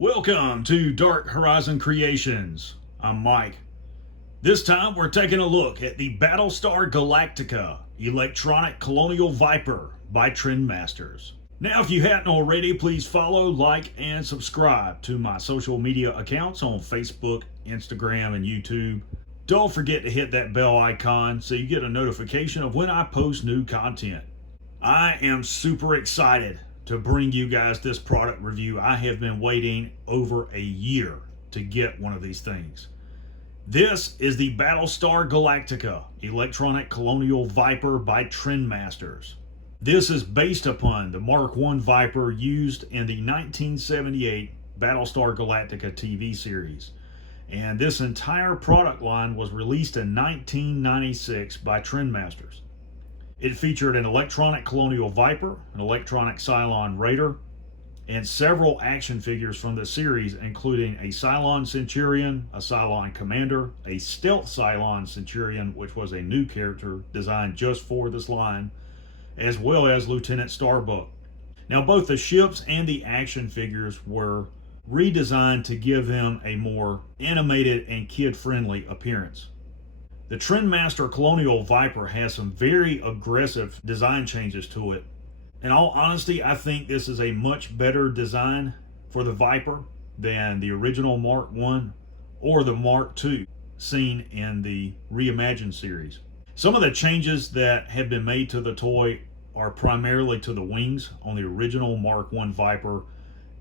Welcome to Dark Horizon Creations. I'm Mike. This time we're taking a look at the Battlestar Galactica Electronic Colonial Viper by Trendmasters. Now, if you hadn't already, please follow, like, and subscribe to my social media accounts on Facebook, Instagram, and YouTube. Don't forget to hit that bell icon so you get a notification of when I post new content. I am super excited to bring you guys this product review. I have been waiting over a year to get one of these things. This is the Battlestar Galactica Electronic Colonial Viper by Trendmasters. This is based upon the Mark I Viper used in the 1978 Battlestar Galactica TV series. And this entire product line was released in 1996 by Trendmasters. It featured an electronic Colonial Viper, an electronic Cylon Raider, and several action figures from the series, including a Cylon Centurion, a Cylon Commander, a Stealth Cylon Centurion, which was a new character designed just for this line, as well as Lieutenant Starbuck. Now, both the ships and the action figures were redesigned to give them a more animated and kid-friendly appearance. The Trendmaster Colonial Viper has some very aggressive design changes to it. In all honesty, I think this is a much better design for the Viper than the original Mark I or the Mark II seen in the Reimagined series. Some of the changes that have been made to the toy are primarily to the wings. On the original Mark I Viper,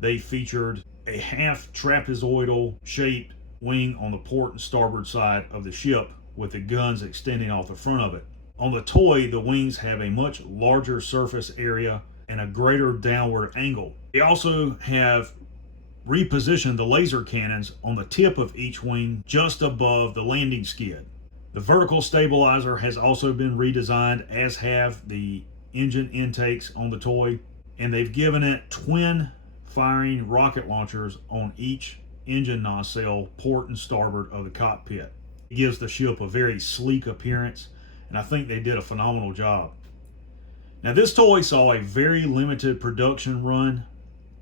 they featured a half trapezoidal shaped wing on the port and starboard side of the ship, with the guns extending off the front of it. On the toy, the wings have a much larger surface area and a greater downward angle. They also have repositioned the laser cannons on the tip of each wing just above the landing skid. The vertical stabilizer has also been redesigned, as have the engine intakes on the toy, and they've given it twin firing rocket launchers on each engine nacelle, port and starboard of the cockpit. It gives the ship a very sleek appearance, and I think they did a phenomenal job. Now, this toy saw a very limited production run,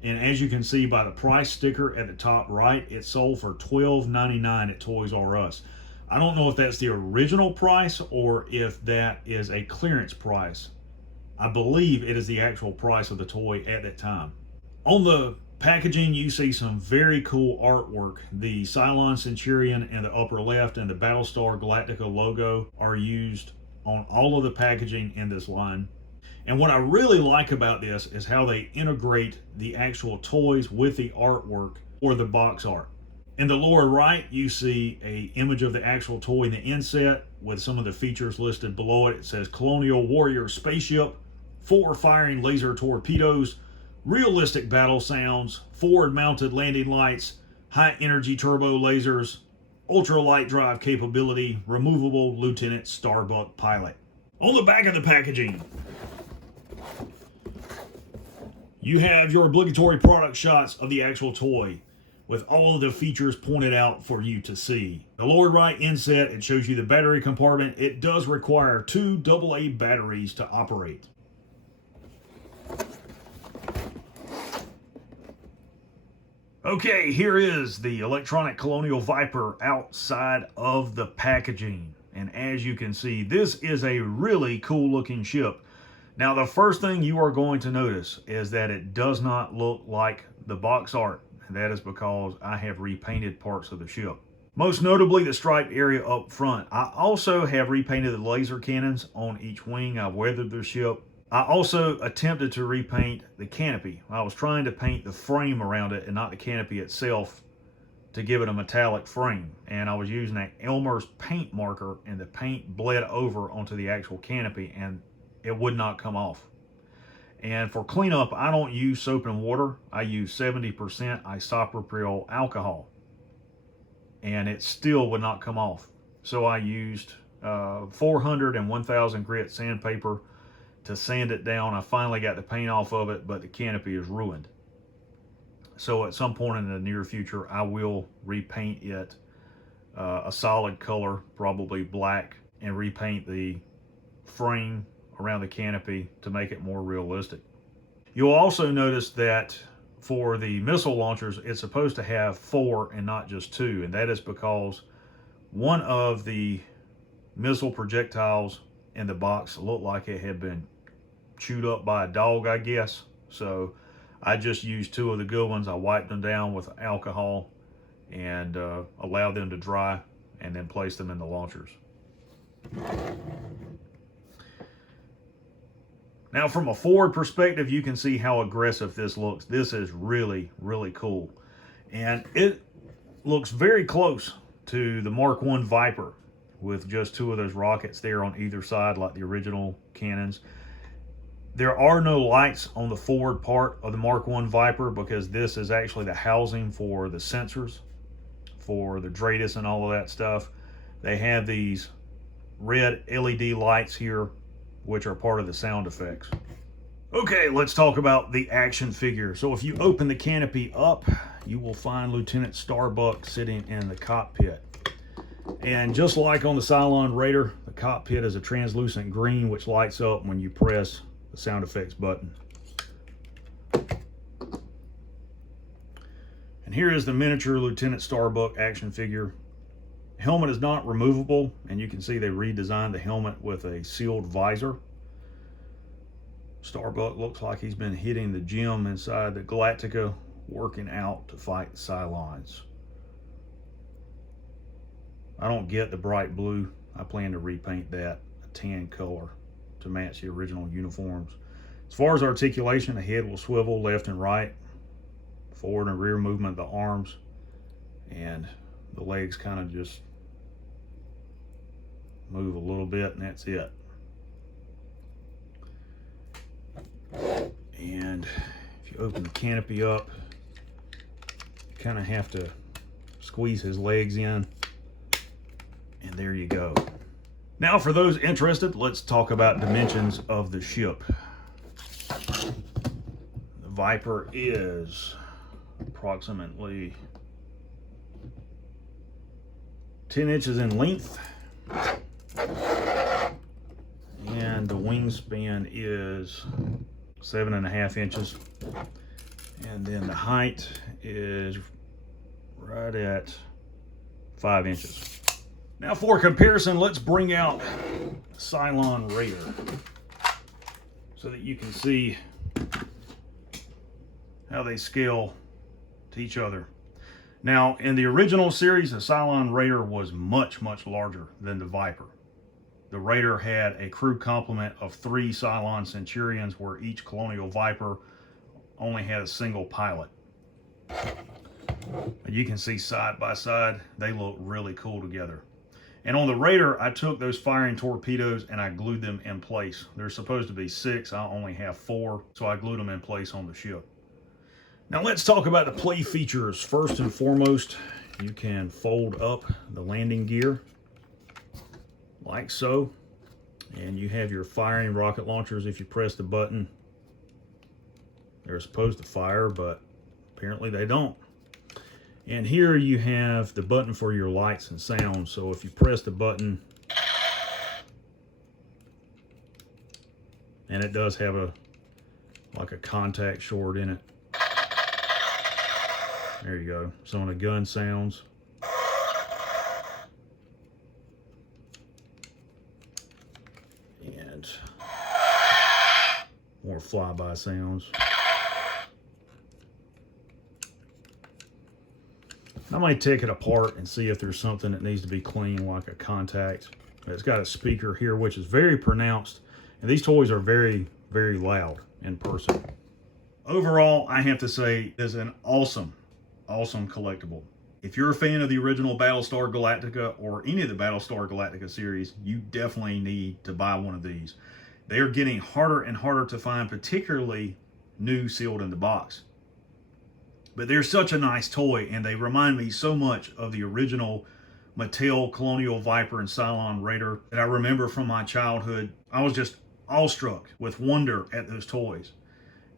and as you can see by the price sticker at the top right, it sold for $12.99 at Toys R Us. I don't know if that's the original price or if that is a clearance price. I believe it is the actual price of the toy at that time. On the packaging, you see some very cool artwork. The Cylon Centurion in the upper left and the Battlestar Galactica logo are used on all of the packaging in this line. And what I really like about this is how they integrate the actual toys with the artwork or the box art. In the lower right, you see an image of the actual toy in the inset with some of the features listed below it. It says Colonial Warrior Spaceship, 4 firing laser torpedoes, realistic battle sounds, forward-mounted landing lights, high-energy turbo lasers, ultra-light drive capability, removable Lieutenant Starbuck pilot. On the back of the packaging, you have your obligatory product shots of the actual toy with all of the features pointed out for you to see. The lower right inset, it shows you the battery compartment. It does require 2 AA batteries to operate. Okay, here is the electronic Colonial Viper outside of the packaging. And as you can see, this is a really cool looking ship. Now, the first thing you are going to notice is that it does not look like the box art. And that is because I have repainted parts of the ship. Most notably, the striped area up front. I also have repainted the laser cannons on each wing. I've weathered the ship. I also attempted to repaint the canopy. I was trying to paint the frame around it and not the canopy itself to give it a metallic frame. And I was using an Elmer's paint marker, and the paint bled over onto the actual canopy and it would not come off. And for cleanup, I don't use soap and water. I use 70% isopropyl alcohol, and it still would not come off. So I used 400 and 1000 grit sandpaper to sand it down. I finally got the paint off of it, but the canopy is ruined. So at some point in the near future, I will repaint it a solid color, probably black, and repaint the frame around the canopy to make it more realistic. You'll also notice that for the missile launchers, it's supposed to have 4 and not just 2, and that is because one of the missile projectiles in the box looked like it had been chewed up by a dog, I guess. So I just used 2 of the good ones. I wiped them down with alcohol and allowed them to dry, and then placed them in the launchers. Now, from a forward perspective, you can see how aggressive this looks. This is really, really cool. And it looks very close to the Mark I Viper, with just 2 of those rockets there on either side like the original cannons. There are no lights on the forward part of the Mark I Viper because this is actually the housing for the sensors, for the Dratus and all of that stuff. They have these red LED lights here, which are part of the sound effects. Okay, let's talk about the action figure. So if you open the canopy up, you will find Lieutenant Starbuck sitting in the cockpit. And just like on the Cylon Raider, the cockpit is a translucent green which lights up when you press the sound effects button. And here is the miniature Lieutenant Starbuck action figure. Helmet is not removable, and you can see they redesigned the helmet with a sealed visor. Starbuck looks like he's been hitting the gym inside the Galactica, working out to fight the Cylons. I don't get the bright blue. I plan to repaint that a tan color to match the original uniforms. As far as articulation, the head will swivel left and right, forward and rear movement of the arms, and the legs kind of just move a little bit, and that's it. And if you open the canopy up, you kind of have to squeeze his legs in, and there you go. Now, for those interested, let's talk about dimensions of the ship. The Viper is approximately 10 inches in length, and the wingspan is 7.5 inches, and then the height is right at 5 inches. Now, for comparison, let's bring out Cylon Raider so that you can see how they scale to each other. Now, in the original series, the Cylon Raider was much, much larger than the Viper. The Raider had a crew complement of 3 Cylon Centurions, where each Colonial Viper only had a single pilot. And you can see side by side, they look really cool together. And on the Raider, I took those firing torpedoes and I glued them in place. There's supposed to be 6, I only have 4, so I glued them in place on the ship. Now let's talk about the play features. First and foremost, you can fold up the landing gear like so, and you have your firing rocket launchers. If you press the button, they're supposed to fire, but apparently they don't. And here you have the button for your lights and sound. So if you press the button, and it does have like a contact short in it. There you go. Some of the gun sounds. And more flyby sounds. I might take it apart and see if there's something that needs to be cleaned, like a contact. It's got a speaker here, which is very pronounced. And these toys are very, very loud in person. Overall, I have to say, it's an awesome collectible. If you're a fan of the original Battlestar Galactica or any of the Battlestar Galactica series, you definitely need to buy one of these. They are getting harder and harder to find, particularly new sealed in the box. But they're such a nice toy, and they remind me so much of the original Mattel Colonial Viper and Cylon Raider that I remember from my childhood. I was just awestruck with wonder at those toys.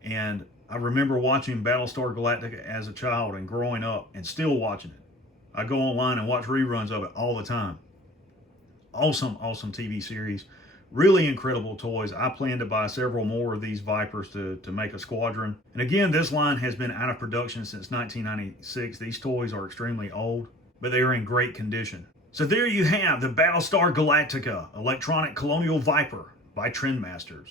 And I remember watching Battlestar Galactica as a child and growing up and still watching it. I go online and watch reruns of it all the time. Awesome TV series. Really incredible toys. I plan to buy several more of these Vipers to make a squadron. And again, this line has been out of production since 1996. These toys are extremely old, but they are in great condition. So there you have the Battlestar Galactica Electronic Colonial Viper by Trendmasters.